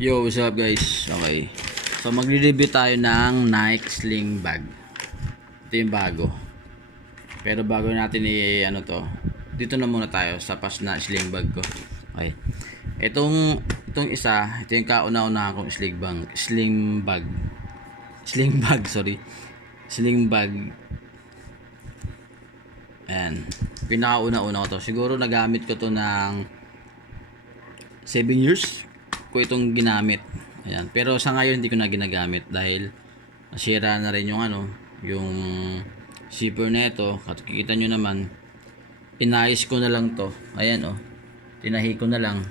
Yo, what's up guys? Okay. So magre-review tayo ng Nike Sling Bag. Ito yung bago. Pero bago natin ano to, dito na muna tayo sa pas na sling bag ko. Okay. Itong isa, ito yung kauna-una kong sling bag. Sling bag, sorry. Sling bag. Ayan. Pinakauna-una ko to. Siguro nagamit ko to ng 7 years ko itong ginamit. Ayan. Pero sa ngayon hindi ko na ginagamit dahil nasira na rin yung yung zipper na ito. At kikita nyo naman, inayos ko na lang to. Ayan tinahi ko na lang.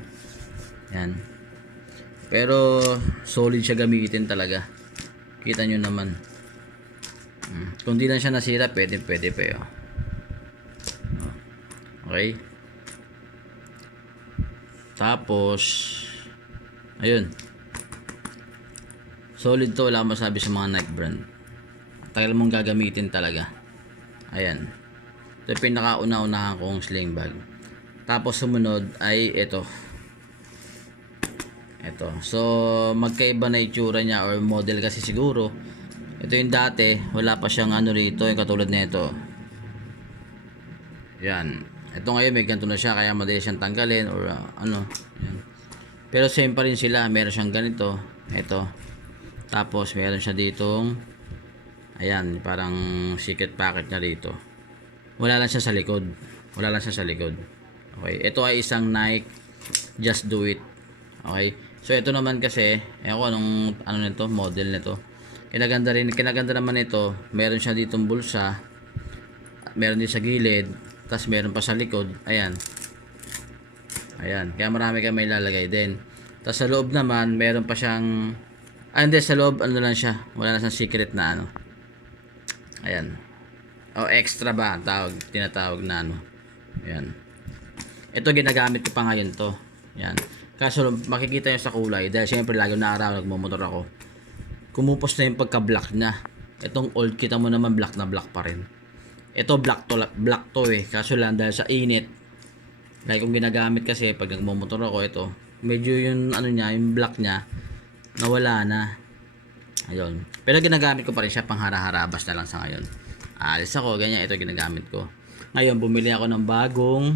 Ayan. Pero solid siya gamitin talaga. Kita nyo naman. Kung di lang siya nasira, pwede pa Okay. Tapos ayun, solid to, wala akong masabi sa mga Nike brand. Tagal mong gagamitin talaga. Ayan, ito yung pinakauna-unahan kong sling bag. Tapos sumunod ay ito. So magkaiba na itsura niya or model kasi siguro. Ito yung dati, wala pa siyang rito, yung katulad nito. Yan. Ito ngayon may ganito na siya, kaya madali siyang tanggalin or yan. Pero same pa rin sila, meron siyang ganito, ito. Tapos meron siya ditong ayan, parang secret packet na dito. Wala lang siya sa likod. Okay, ito ay isang Nike Just Do It. Okay. So ito naman kasi, ako anong nito, model nito. Kinaganda naman ito, meron siya ditong bulsa. Meron din sa gilid, tapos meron pa sa likod. Ayan. Kaya marami kang may lalagay din. Tapos sa loob naman, meron pa siyang hindi, sa loob lang siya. Wala na siyang secret na Ayan. Extra ba ang tinatawag na Ayan. Ito ginagamit ko pa ngayon to. Ayan. Kaso makikita nyo sa kulay, dahil siyempre lagi na araw nagmumotor ako. Kumupos na yung pagka-black na. Itong old, kita mo naman black na black pa rin. Ito black to kaso lang dahil sa init, like kung ginagamit kasi pag nagmumotor ako, ito medyo yung niya, yung black niya nawala na. Ayun, pero ginagamit ko pa rin siya pang hara-harabas na lang sa ngayon. Alis ako, ganyan, ito ginagamit ko. Ngayon bumili ako ng bagong,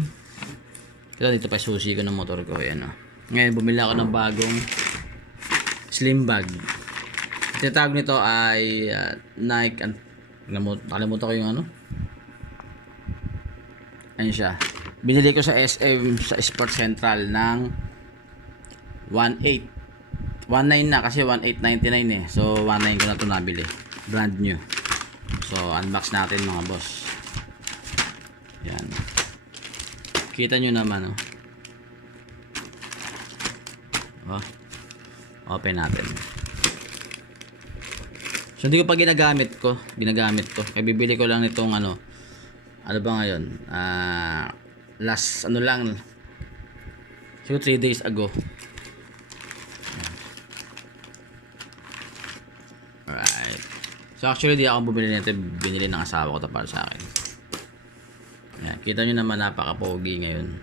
ito dito pa susi ko ng motor ko. Ayan Ngayon bumili ako ng bagong slim bag. Tinatawag nito ay Nike, nakalimutan ko yung Ayun siya. Binili ko sa SM, sa Sport Central ng 1.8. 1.9 na kasi 1.899 So 1.9 ko na ito nabili. Brand new. So unbox natin mga boss. Yan. Kita nyo naman open natin. So hindi ko pa ginagamit ko. Kaya bibili ko lang nitong ano ba ngayon? Last lang. So 3 days ago. Alright. So actually di ako bumili nito, binili ng asawa ko to para sa akin. Ayan, kita nyo naman napaka-pogi ngayon.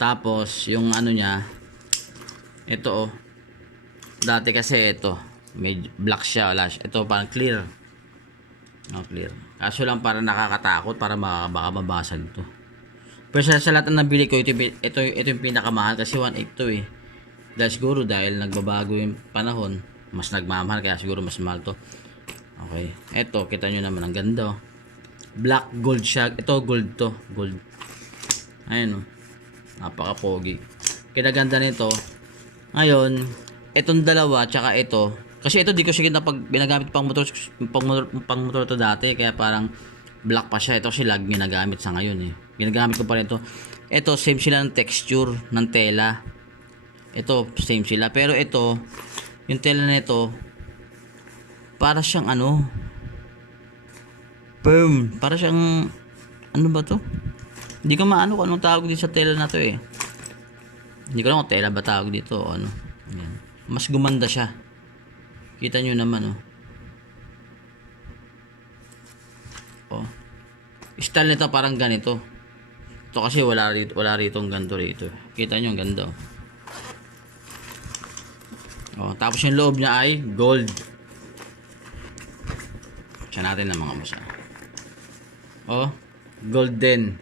Tapos yung niya, ito dati kasi ito may black siya, ito parang clear. Clear. Kaso lang para nakakatakot, para baka mabasag to. Pero sa lahat ng nabili ko, ito yung pinakamahal kasi 1.8 to Dahil siguro dahil nagbabago yung panahon, mas nagmamahal kaya siguro mas mahal to. Okay. Ito, kita nyo naman ang ganda Black gold siya. Ito gold to. Gold. Ayun napaka-pogi. Kinaganda nito. Ngayon, itong dalawa tsaka ito, kasi ito di ko siya binagamit pang motor to dati, kaya parang black pa siya. Ito kasi lag ginagamit sa ngayon Ginagamit ko pa rin to. Ito same sila ng texture ng tela. Ito same sila, pero ito yung tela nito para siyang firm. Para siyang ba to? Hindi ko maano kung anong tawag dito sa tela na to Hindi ko lang kung tela ba tawag dito o Ayan. Mas gumanda siya. Kita nyo naman style nito parang ganito. Ito kasi wala rito ganito rito. Kita nyo ang ganda Oh, tapos yung loob niya ay gold. Siya natin ng mga boss. Oh, golden.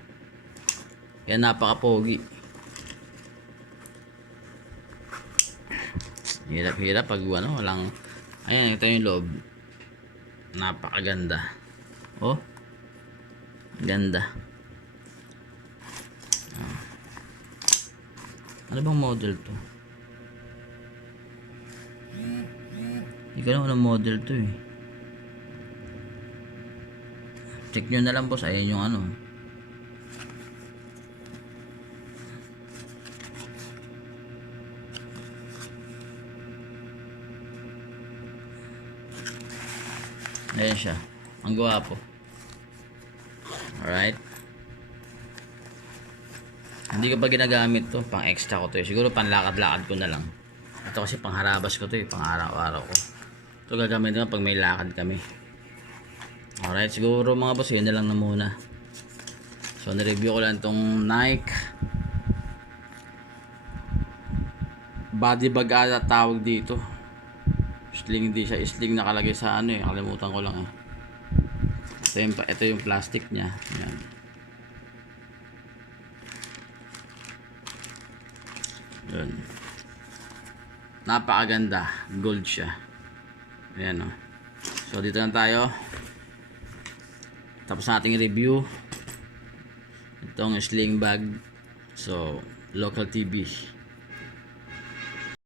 Yan, napaka-pogi. Hirap pag walang. Ayan, ito yung loob. Napakaganda. Oh, ganda. Ano bang model to? Hindi ko alam anong model to eh. Check nyo na lang boss. Ayan yung ano. Ayan siya. Ang gwapo. Alright. Hindi ko pa ginagamit to. Pang extra ko to eh. Siguro pang lakad-lakad ko na lang. Ito kasi pang harabas ko to eh. Pang araw-araw ko. Ito gagamitin ko pag may lakad kami. Alright. Siguro mga boss, yun na lang na muna. So, nireview ko lang tong Nike body bag ata tawag dito. Sling, di siya sling, nakalagay sa ano eh. Kalimutan ko lang eh. Ito yung plastic niya. Yan. Yun. Napakaganda. Gold siya. Ayan o. So dito na tayo. Tapos na ating review. Itong sling bag. So local TV.